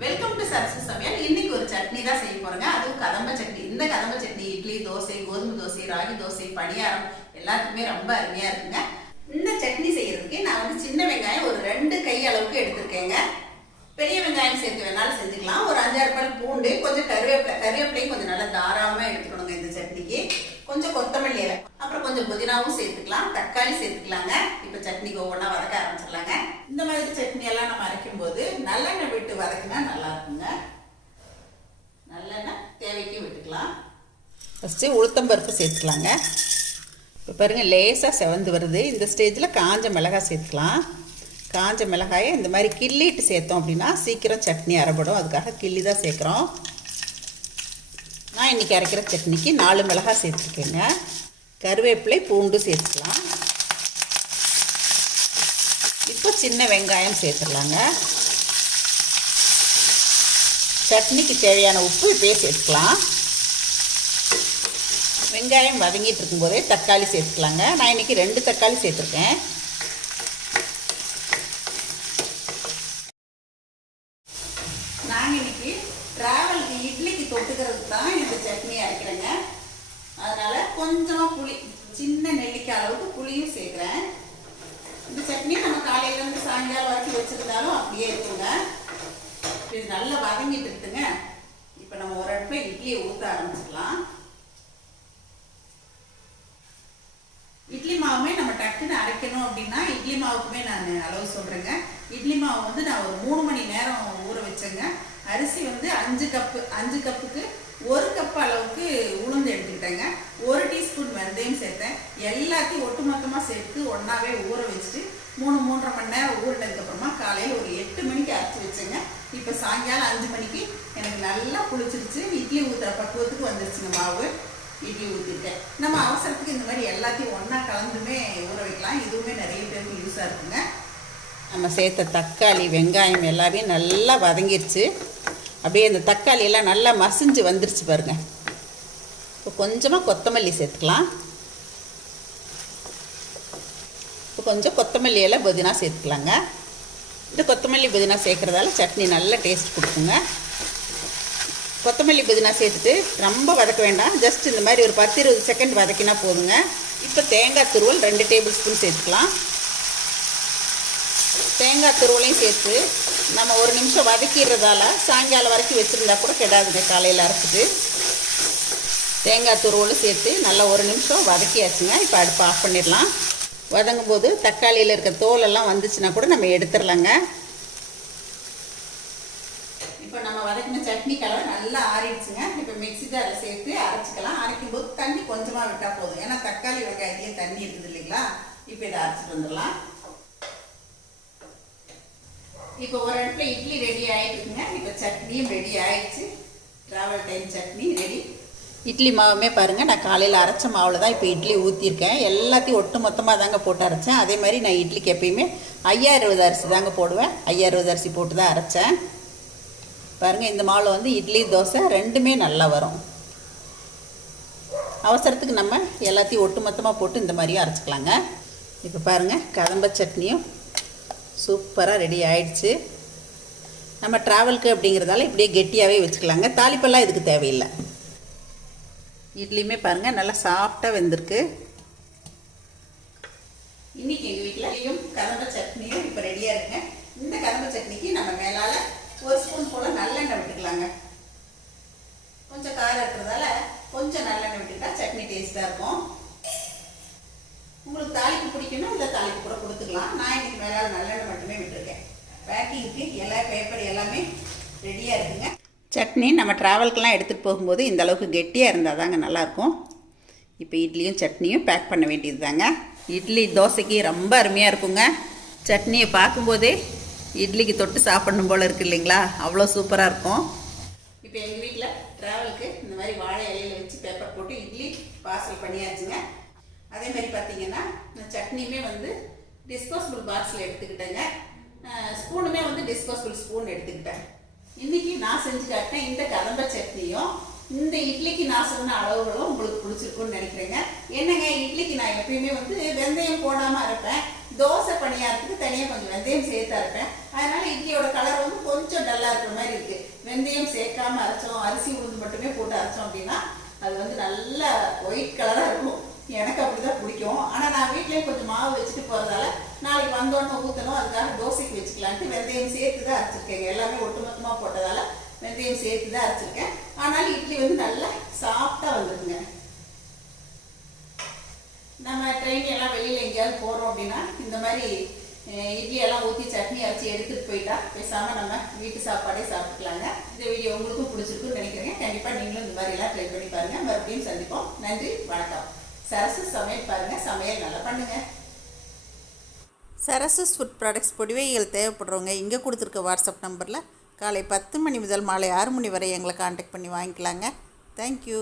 Welcome to Sarasu சமையல். இன்னைக்கு ஒரு சட்னி தான் செய்ய போறேங்க. அதுவும் கதம்ப சட்னி. இந்த கதம்ப சட்னி இட்லி, தோசை, கோதுமை தோசை, ராகி தோசை, பணியாரம் எல்லாத்துக்குமே ரொம்ப அருமையா இருக்குங்க. இந்த சட்னி செய்யறதுக்கு நான் வந்து சின்ன வெங்காயம் ஒரு 2 கை அளவுக்கு எடுத்திருக்கேங்க. பெரிய வெங்காயம் சேர்த்து வேணாலும் செஞ்சுக்கலாம். ஒரு 5-6 பல் பூண்டு, கொஞ்சம் கருவேப்பிலையும் கொஞ்சம் நல்லா தாராளமா எடுத்துக்கணுங்க இந்த சட்னிக்கு. கொஞ்சம் கொத்தமல்லி இலை, அப்புறம் கொஞ்சம் புதினாவும் சேர்த்துக்கலாம், தக்காளி சேர்த்துக்கலாங்க. இப்போ சட்னிக்கு ஒவ்வொன்றா வதக்க ஆரம்பிச்சிடலாங்க. இந்த மாதிரி சட்னி எல்லாம் நம்ம அரைக்கும் போது நல்லெண்ணெய் விட்டு வதக்கினா நல்லா இருக்குங்க. நல்லெண்ணெய் தேவைக்கு விட்டுக்கலாம். ஃபஸ்ட்டு உளுத்தம்பருப்பு சேர்த்துக்கலாங்க. இப்போ பாருங்கள் லேசாக செவந்து வருது. இந்த ஸ்டேஜில் காஞ்ச மிளகாய் சேர்த்துக்கலாம். காஞ்ச மிளகாயை இந்த மாதிரி கிள்ளிட்டு சேர்த்தோம் அப்படின்னா சீக்கிரம் சட்னி அரைப்படும். அதுக்காக கிள்ளி தான் சேர்க்குறோம். நான் இன்றைக்கி அரைக்கிற சட்னிக்கு 4 மிளகாய் சேர்த்துருக்கேங்க. கருவேப்பிலை, பூண்டு சேர்த்துக்கலாம். இப்போ சின்ன வெங்காயம் சேர்த்துடலாங்க. சட்னிக்கு தேவையான உப்பு இப்போயே சேர்த்துக்கலாம். வெங்காயம் வதங்கிட்டு இருக்கும்போதே தக்காளி சேர்த்துக்கலாங்க. நான் இன்றைக்கி 2 தக்காளி சேர்த்துருக்கேன். நாங்கள் இன்றைக்கி ட்ராவலுக்கு இட்லிக்கு தொட்டுக்கிறதுக்கு தான் இந்த சட்னி அரைக்கிறேங்க. அதனால் கொஞ்சமாக புளி, சின்ன நெல்லிக்காய் அளவுக்கு புளியும் சேர்க்குறேன். இந்த சட்னி நம்ம காலையிலேருந்து சாயங்காலம் வரைக்கும் வச்சுருந்தாலும் அப்படியே இருக்குங்க. இது நல்லா வதங்கிட்டு இருக்குங்க. இப்போ நம்ம ஒரு இடத்துல இட்லியை ஊற்ற ஆரம்பிச்சிடலாம். இட்லி மாவுமே நம்ம டக்குன்னு அரைக்கணும் அப்படின்னா இட்லி மாவுக்குமே நான் அளவு சொல்கிறேங்க. இட்லி மாவு வந்து நான் ஒரு 3 மணி நேரம் ஊற வச்சேங்க. அரிசி வந்து 5 கப்புக்கு 1 கப் அளவுக்கு உளுந்து எடுத்துக்கிட்டேங்க. 1 டீஸ்பூன் வெந்தயம் சேர்த்தேன். எல்லாத்தையும் ஒட்டுமொத்தமாக சேர்த்து ஒன்றாவே ஊற வச்சுட்டு 3-3.5 மணி நேரம் ஊறினதுக்கப்புறமா காலையில் ஒரு 8 மணிக்கு அரைச்சி வச்சேங்க. இப்போ சாயங்காலம் 5 மணிக்கு எனக்கு நல்லா புளிச்சிருச்சு. இட்லி ஊற்றுற பக்குவத்துக்கு வந்துருச்சுங்க மாவு. இட்லி ஊற்றிட்டேன். நம்ம அவசரத்துக்கு இந்த மாதிரி எல்லாத்தையும் ஒன்றா கலந்துமே ஊற வைக்கலாம். இதுவுமே நிறைய பேருக்கு யூஸாக இருக்குங்க. நம்ம சேர்த்த தக்காளி, வெங்காயம் எல்லாமே நல்லா வதங்கிருச்சு. அப்படியே இந்த தக்காளி எல்லாம் நல்லா மசிஞ்சு வந்துருச்சு பாருங்கள். இப்போ கொஞ்சமாக கொத்தமல்லி சேர்த்துக்கலாம். இப்போ கொஞ்சம் கொத்தமல்லி எல்லாம் புதினா சேர்த்துக்கலாங்க. இந்த கொத்தமல்லி புதினா சேர்க்குறதால சட்னி நல்ல டேஸ்ட் கொடுக்குங்க. கொத்தமல்லி புதினா சேர்த்துட்டு ரொம்ப வதக்க வேண்டாம். ஜஸ்ட் இந்த மாதிரி ஒரு 10-20 செகண்ட் வதக்கினா போதுங்க. இப்போ தேங்காய் துருவல் 2 டேபிள் ஸ்பூன் சேர்த்துக்கலாம். தேங்காய் துருவலையும் சேர்த்து நம்ம 1 நிமிஷம் வதக்கிடுறதால சாயங்காலம் வரைக்கும் வச்சுருந்தா கூட கெடாதுங்க. காலையில் அரைச்சிட்டு தேங்காய் துருவலும் சேர்த்து நல்லா 1 நிமிஷம் வதக்கியாச்சுங்க. இப்போ அடுப்பு ஆஃப் பண்ணிடலாம். வதங்கும் போது தக்காளியில் இருக்க தோலெல்லாம் வந்துச்சுன்னா கூட நம்ம எடுத்துடலாங்க. இப்போ நம்ம வதக்கின சட்னி கலர் நல்லா ஆறிடுச்சுங்க. இப்போ மிக்ஸி ஜாரில் சேர்த்து அரைச்சிக்கலாம். அரைக்கும் போது தண்ணி கொஞ்சமாக விட்டால் போதும். ஏன்னா தக்காளி வெங்காயத்தையே தண்ணி இருக்குது இல்லைங்களா. இப்போ இதை அரைச்சிட்டு வந்துடலாம். இப்போ ஒரு இடத்துல இட்லி ரெடி ஆகிடுச்சுங்க. இப்போ சட்னியும் ரெடி ஆகிடுச்சு. Travel time chutney ready. Idli மாவுமே பாருங்கள், நான் காலையில் அரைச்ச மாவில் தான் இப்போ இட்லி ஊற்றிருக்கேன். எல்லாத்தையும் ஒட்டு மொத்தமாக தாங்க போட்டு அரைச்சேன். அதே மாதிரி நான் இட்லிக்கு எப்பயுமே 5060 அரிசி தாங்க போடுவேன். 5060 அரிசி போட்டு தான் அரைச்சேன். பாருங்கள், இந்த மாவில் வந்து இட்லி, தோசை ரெண்டுமே நல்லா வரும். அவசரத்துக்கு நம்ம எல்லாத்தையும் ஒட்டு மொத்தமாக போட்டு இந்த மாதிரியும் அரைச்சிக்கலாங்க. இப்போ பாருங்கள், கதம்ப சட்னியும் சூப்பராக ரெடி ஆயிடுச்சு. நம்ம ட்ராவலுக்கு அப்படிங்கிறதால இப்படியே கெட்டியாகவே வச்சுக்கலாங்க. தாளிப்பெல்லாம் இதுக்கு தேவையில்லை. இட்லியுமே பாருங்கள் நல்லா சாஃப்டாக வெந்திருக்கு. இன்றைக்கி எங்கள் வீட்டிலையும் கதம்ப சட்னியும் இப்போ ரெடியாக இருக்குங்க. இந்த கதம்ப சட்னிக்கு நம்ம மேலால் 1 ஸ்பூன் போல் நல்லெண்ணெய் விட்டுக்கலாங்க. கொஞ்சம் காரம் இருக்கிறதால கொஞ்சம் நல்லெண்ணெய் விட்டுட்டா சட்னி டேஸ்ட்டாக இருக்கும். உங்களுக்கு தாளிப்பு பிடிக்கணும், இல்லை தாளிப்பு கூட கொடுத்துக்கலாம். நான் இன்றைக்கி மேலால் நல்லெண்ணெய் மட்டுமே விட்டுருக்கேன். பேக்கிங்க்கு எல்லா பேப்பர் எல்லாமே ரெடியாக இருக்குங்க. சட்னி நம்ம ட்ராவல்க்கெலாம் எடுத்துகிட்டு போகும்போது இந்த அளவுக்கு கெட்டியாக இருந்தால் தாங்க நல்லாயிருக்கும். இப்போ இட்லியும் சட்னியும் பேக் பண்ண வேண்டியது தாங்க. இட்லி தோசைக்கு ரொம்ப அருமையாக இருக்குங்க. சட்னியை பார்க்கும்போதே இட்லிக்கு தொட்டு சாப்பிடணும் போல் இருக்குது இல்லைங்களா. அவ்வளோ சூப்பராக இருக்கும். இப்போ எங்கள் வீட்டில் ட்ராவலுக்கு இந்த மாதிரி வாழை இலையில் வச்சு பேப்பர் போட்டு இட்லி பார்சல் பண்ணியாச்சுங்க. அதே மாதிரி பார்த்தீங்கன்னா இந்த சட்னியுமே வந்து டிஸ்போசபிள் பாக்ஸில் எடுத்துக்கிட்டேங்க. ஸ்பூனுமே வந்து டிஸ்போசபிள் ஸ்பூன் எடுத்துக்கிட்டேன். இன்றைக்கி நான் செஞ்சு காட்டினேன் இந்த கதம்ப சட்னியும் இந்த இட்லிக்கு நான் சொன்ன அளவுகளும் உங்களுக்கு பிடிச்சிருக்குன்னு நினைக்கிறேங்க. என்னங்க, இட்லிக்கு நான் எப்பயுமே வந்து வெந்தயம் போடாமல் அரைப்பேன். தோசை பணியாரத்துக்கு தனியாக கொஞ்சம் வெந்தயம் சேர்த்து அரைப்பேன். அதனால இட்லியோட கலர் வந்து கொஞ்சம் டல்லாக இருக்கிற மாதிரி இருக்கு. வெந்தயம் சேர்க்காம அரைச்சோம், அரிசி உளுந்து மட்டுமே போட்டு அரைச்சோம் அப்படின்னா அது வந்து நல்ல ஒயிட் கலராக இருக்கும். எனக்கு அப்படிதான் பிடிக்கும். ஆனால் நான் வீட்லேயே கொஞ்சம் மாவு வச்சுட்டு போகிறதால நாளைக்கு வந்தோடனே ஊற்றணும், அதுக்காக தோசைக்கு வச்சுக்கலான்ட்டு வெந்தயம் சேர்த்து தான் அரைச்சிருக்கேங்க. எல்லாமே ஒட்டுமொத்தமாக போட்டதால வெந்தயம் சேர்த்து தான் அரைச்சிருக்கேன். ஆனாலும் இட்லி வந்து நல்லா சாஃப்டாக வந்துடுங்க. நம்ம ட்ரெயின் எல்லாம் வெளியில் எங்கேயாவது போகிறோம் அப்படின்னா இந்த மாதிரி இட்லி எல்லாம் ஊற்றி சட்னி அரைச்சி எடுத்துகிட்டு போயிட்டா பேசாமல் நம்ம வீட்டு சாப்பாடே சாப்பிட்டுக்கலாங்க. இந்த வீடியோ உங்களுக்கும் பிடிச்சிருக்குன்னு நினைக்கிறேங்க. கண்டிப்பாக நீங்களும் இந்த மாதிரிலாம் ட்ரை பண்ணி பாருங்கள். மறுபடியும் சந்திப்போம். நன்றி, வணக்கம். சரசு சமையல் பாருங்கள், சமையல் நல்லா பண்ணுங்கள். சரசஸ் ஃபுட் ப்ராடக்ட்ஸ் பொடிவைகள் தேவைப்படுறவங்க இங்கே கொடுத்துருக்க வாட்ஸ்அப் நம்பரில் காலை 10 மணி முதல் மாலை 6 மணி வரை எங்களை கான்டாக்ட் பண்ணி வாங்கிக்கலாங்க. தேங்க்யூ.